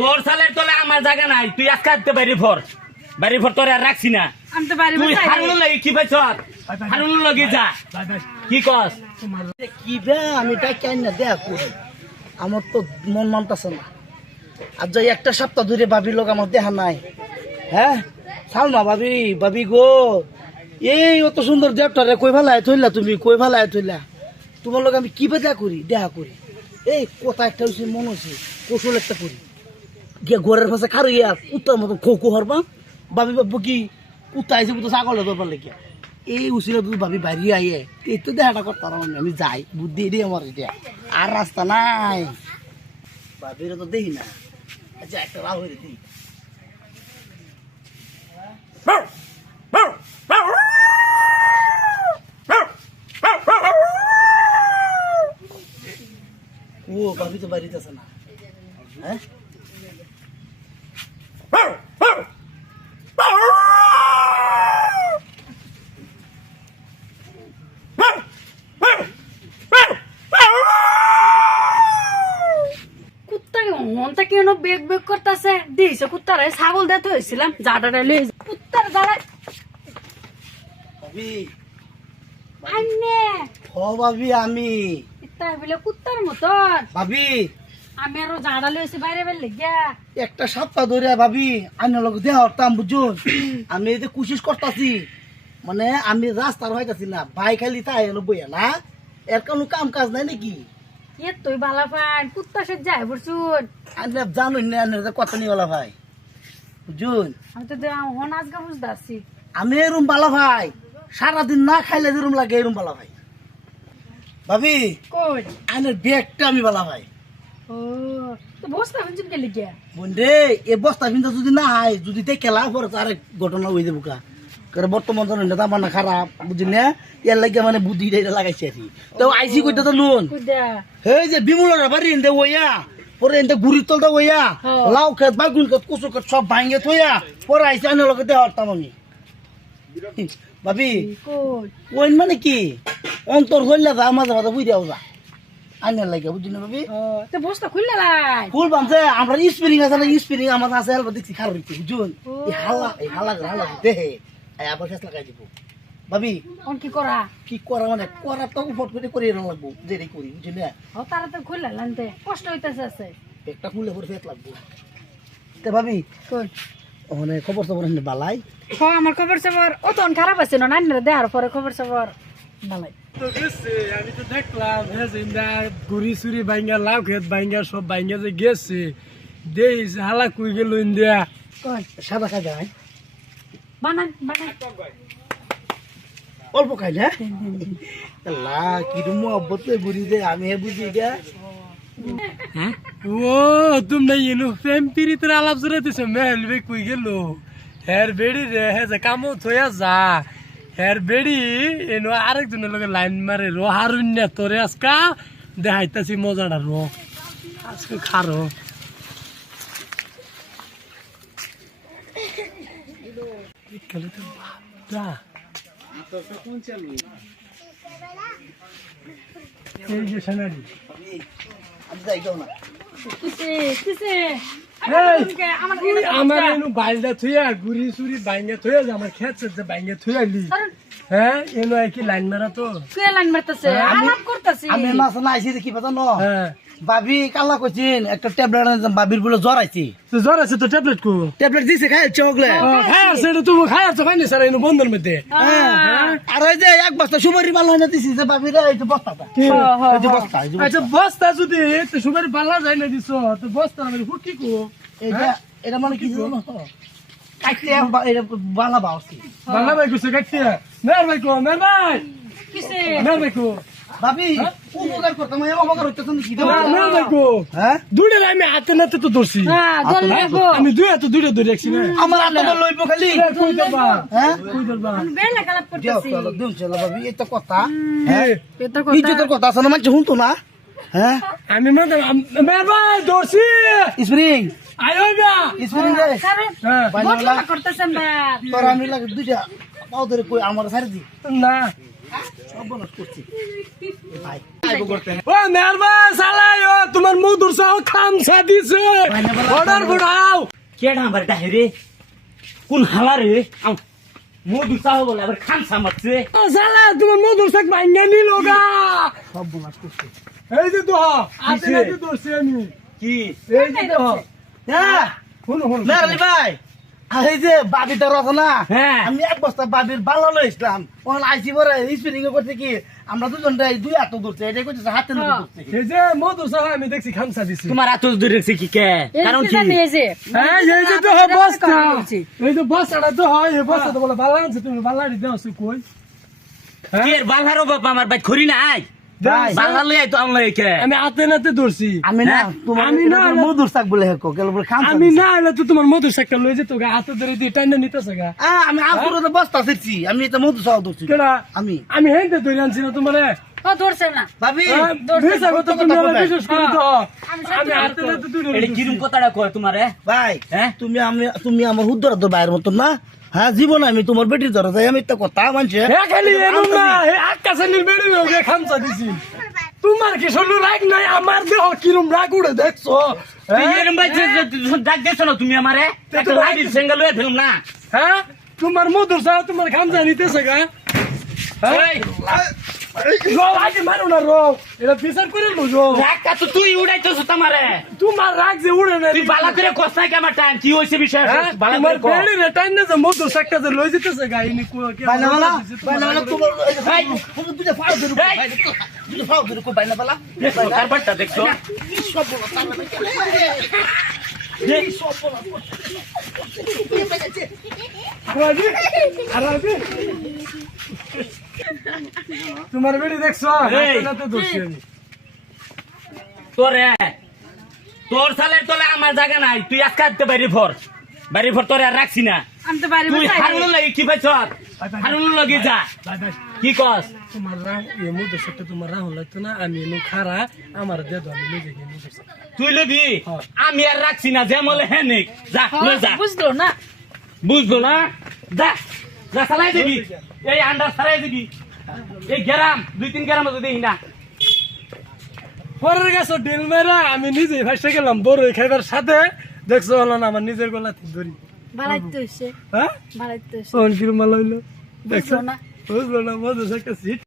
তোর সালের তোলে আমার জায়গা নাই, তুই আজকে আনতে বাড়ি ফর তোর আর রাখছি না। আনতে পারি তুই হারুন লাগি কি পাইছ, হারুন লাগি যা কি কস। কি বে আমি তাই কেন না দেয়া করি, আমার তো মন মানতেছে না। আর যাই একটা সপ্তাহ ধরে ভাবির লোক আমার দেখা নাই। হ্যাঁ সালমা ভাবি, ভাবি গো, এই অত সুন্দর দেবটারে কই ভালায় থইলা, তুমি কই ভালায় থইলা, তোমার লোক আমি কি দেখা করি, দেখা করি। এই কথা একটা হচ্ছে মন হচ্ছে, কৌশল একটা করি গিয়া ঘরের পাশে খারইয়া কুত্তার মতন খো খো হরবাম। ভাবি ভাববো কি কুত্তা আইসে কুত্তা ছাগলে ধরবার লেগে, এই উচিত তুই ভাবি বাইরে আইয়ে এই তো দেখাটা করতাম। আমি যাই বুদ্ধি এটি আমার এটা, আর রাস্তা নাই। ভাবিরা তো দেখি না, আচ্ছা একটা লাভ হয়ে দিই। ও ভাবি তো বাড়িতে আছে না। হ্যাঁ মনটা কেন বেগ বেগ করতেছে, দিয়েছে কুত্তারে ছাগল দিতে হয়েছিলাম, জাডাটা লয়ে কুত্তার জাডা ভাবি, আন্নে ও ভাবি আমি তাই বলে কুত্তার মতন ভাবি আমি আরো জাডা লয়েছি বাইরে বের লেগিয়া। একটা সপ্তাহ ধরে ভাবি আইন লোক দেহ হরতাম বুঝুন। আমি এই যে কোশিশ করতেছি, মানে আমি রাস্তার হইতাছি না, ভাই খালি তাই এলো বইয়া না, এর কোনো কাম কাজ নাই নাকি? এ তুই ভালো পান কুত্তা সে যায় পড়ছুন, আমি জানুন না আনে কথা নিয়ে বলা ভাই বুঝুন। আমি তো হন আজকে বুঝতে আসছি। আমি এরম বালা ভাই, সারাদিন না খাইলে যেরম লাগে এরম বালা ভাই। ভাবি কই আইনের ব্যাগটা আমি বালা ভাই। ও তো বসতা ফিনছুন কে লিগিয়া বোন রে, এ বস্তা ফিনটা যদি না হয়, যদি তে খেলা পরে তো আরেক ঘটনা হয়ে যাবো কা। কারণ বর্তমান নেতা মানে খারাপ বুঝলি না, এর লাগে মানে বুদ্ধি লাগাইছে আর কি। তো আইসি কইটা তো নুন কুদা এই যে বিমলার বাড়ি এনতে ওইয়া পরে এনতে গুড়ির তলটা ওইয়া লাউ খেত বাগুন খেত কচু খেত সব ভাঙ্গে থইয়া পরে আইসি আইনের লগে দেওয়া হরতাম আমি। ভাবি কই ওইন মানে কি অন্তর হইলা যা মাঝে মাঝে বুঝাও যা আইনের লাগে বুঝলি না ভাবি। ও তো বসতা খুললা লাই ফুল বামছে আমরা স্প্রিং আছে না, স্প্রিং আমার আছে হেলবা দেখছি খারাপ হইছে বুঝুন। এই হালা দেহে আবার শেষ লাগাই দিব। ভাবি কোন কি করা কি করা মানে করা তো উপর করে লাগবো যেটাই করি বুঝলি না। ও তারা তো খুললা লানতে কষ্ট হইতাছে আছে একটা খুললে পরে ফেট লাগবো। তে ভাবি কই ওখানে খবর খবর বালাই হ আমার খবর সবর ও তো খারাপ আছে না নান্না দেহার পরে খবর সবর বালাই তো গেছে, আমি তো দেখলাম গুড়ি চুরি বাইঙ্গা লাউ খেত বাইঙ্গা সব বাইঙ্গা যে গেছে দেশ হালা কুই গেল ইন্ডিয়া। কই সাদা খাই বানান বানান অল্প খাই না কি মহব্বত বুঝি দে আমি বুঝি গা। ও তুমি নাই এনো প্রেম পিরিতের আলাপ জড়াইতেছে মেলবে কুই গেল হের বেড়ি রে হে যে কামো থইয়া যা হের বেড়ি এনো আরেকজনের লগে লাইন মারে রো হারুন্যা তোরে আজকা দেখাইতাছি মজাটা রো আজকে খারো খেলে তো বাপটা এই যে সোনালি আমি যাই যাও না কিসে কিসে আমার এনু বাইলদা থুইয়া গুড়ি চুরি বাইঙ্গা থুইয়া যে আমার খেত যে বাইঙ্গা থুইয়ালি হ্যাঁ এনু কি লাইন মারা তো কে লাইন মারতেছে আলাপ করতেছি আমি মাছ না আইছি কি পাতা ন হ্যাঁ ভাবি কালা কইছিন একটা ট্যাবলেট ভাবির বলে জ্বর আইছি। তো জ্বর আছে তো ট্যাবলেট কো ট্যাবলেট দিছে খাই চকলে খাই আছে এটা তুমি খাই আছো খাই না স্যার এনু বন্ধের মধ্যে আর ওই যে এক বস্তা সুপারি মাল হয় না দিছি যে ভাবিরা এই যে বস্তাটা এই যে বস্তা এই যে আচ্ছা বস্তা যদি তো সুগার পাল্লা যায় না দিছো তো বস্তা আমি ফুটি কো এটা এটা মানে কি জানো কাটতে এটা বালা বাউছি বাংলা ভাই কুছে কাটতে মের ভাই কো মের ভাই কিসে মের ভাই কো ভাবি উপকার করতাম অপকার হইতেছ না কি মের ভাই কো হ্যাঁ দুইটা আমি হাতে নাতে তো ধরছি হ্যাঁ জল লাগবো আমি দুই হাতে দুইটা ধরে রাখছি না আমার হাতটা লইব খালি কই দরবা হ্যাঁ কই দরবা বেলা কালাপ দিও করতেছি চলো দিও চলো ভাবি এই তো কথা হ্যাঁ এটা ইজ্জতের কথা আছে না মানে শুনতো না হ্যাঁ আমি মানে মের ভাই ধরছি স্প্রিং আয়ো গা স্প্রিং রে হ্যাঁ বানিলা করতেছেন না তোর আমি লাগে দুইটা পাও ধরে কই আমার সারি দি না সব বনস করছি ভাই আইবো করতে ও মেরবা সালাই ও তোমার মধুর সাহ খামসা দিছে অর্ডার বুড়াও কেডা আমার ডাহে কোন হালা রে মধু চাহ বলে আবার খামসা মারছে ও সালা তোমার মধুর সাহ ভাঙ্গা নিল গা সব বোনাস করছে এই যে তো আতে নাকি দর্শি আমি কি এই যে তো হ্যাঁ শুনো শুনো না রে ভাই আর এই যে বাবিটা রতো না হ্যাঁ। আমি এক বস্তা বাবির বালা লইছিলাম ওখানে আইসি পরে স্পিনিং করতে কি আমরা দুজনটাই দুই হাত ধরছে এটাই করতেছে হাতে না ধরছে এই যে মধুর সাহ আমি দেখছি খামসা দিছি তোমার এত দূরে রেখেছে কি কে কারণ কি এই যে তো বস্তা এই যে বস্তাটা তো হয় এই বস্তা তো বলে বালা আনছে তুমি বালা দিও কই কি এর বালহারো বাবা আমার বাইক খড়ি নাই ভাই বালহার লই তো আমলাই কে আমি হাতে নাতে ধরছি আমি না তোমার আমি না, না। মধুর শাক বলে হেকো কেন বলে খাম আমি না এলে তো তোমার মধুর সাকটা লই যেত গা হাতে ধরে দিয়ে টাইনা নিতেছে গা আমি আঙ্কুর তো বস্তা ছিড়ছি আমি এটা মধুর শাক ধরছি কেডা আমি আমি হেনতে ধরে আনছি না তোমারে ও ধরছে না ভাবি বিশ আগে তো তুমি আমার বিশেষ করে তো আমি আমি হাতে নাতে ধরে এটা কিরম কথাটা কয় তোমারে ভাই হ্যাঁ? তুমি আমার হুদ্দর তো বাইরের মতন না হ্যাঁ জীবন আমি তোমার বেটির ধরে যাই আমি তো কথা মানছে হে খালি এমন না হে আকাশের বেড়ি ওকে খামসা দিছি তোমার কি শুনু রাগ নাই আমার দেহ কিরম রাগ উড়ে দেখছো তুই এরম ভাই ডাক দেছো না তুমি আমারে একটা লাইট সিঙ্গেল লয়ে ফেলুম না হ্যাঁ তোমার মধুর সাহ তোমার খামসা নিতেছে গা এই রো আগে মারো না রো এটা বিচার করে বুঝো রাগটা তো তুই উড়াইতেছ তোমারে তোমার রাগ যে উড়ে না তুই বালা করে কষ্ট নাই আমার টাইম কি হইছে বিষয় বালা তোমার করে কও। বেড়ি রে টাইন না যে মধুর সাকটা যে লই যেতেছে গা ইনি বাইনা বালা বাইনা বালা তোমার ভাই। তুমি দুটো ফাও ধরে এই। ভাই দুটো ফাও ধরে কো বাইনা বালা দেখছো কারবারটা দেখছো সব বলো তাহলে সব বলো আরাবি আরাবি তোমার বেড়ি দেখছো এই। হাতে নাতে ধরছি আমি তোরে তোর সালের তোলে আমার জায়গা নাই তুই আজকে আনতে বাড়ি ফর তোরে আর রাখছি না আমি তো বাড়ি তুই বসে হারুন লাগি কি পাইছ হারুন লাগি যা বাই বাই কি কস তোমার রাগ এ মধুর সাকটা তোমার রাহুল লাগতো না আমি এনে খারা আমার দে দাও আমি লই যাই মধুর সাকটা তুই লবি হ্যাঁ। আমি আর রাখছি না যে মলে হ্যাঁ নেই যা লই যা বুঝলো না বুঝলো না যা যা চালাই দিবি এই আন্ডার চালাই দিবি এই গ্রাম 2-3 গ্রাম যদি দেখি না পরের গাছ ডিল মেরা আমি নিজে ফাইসে গেলাম বড় খাইবার সাথে দেখছো হলো না আমার নিজের গলা ধরি বাড়াইতে হইছে হ্যাঁ বাড়াইতে হইছে কোন কিরম মাল হইলো দেখছো বুঝলো না বুঝলো না মধুর সাকটা সিট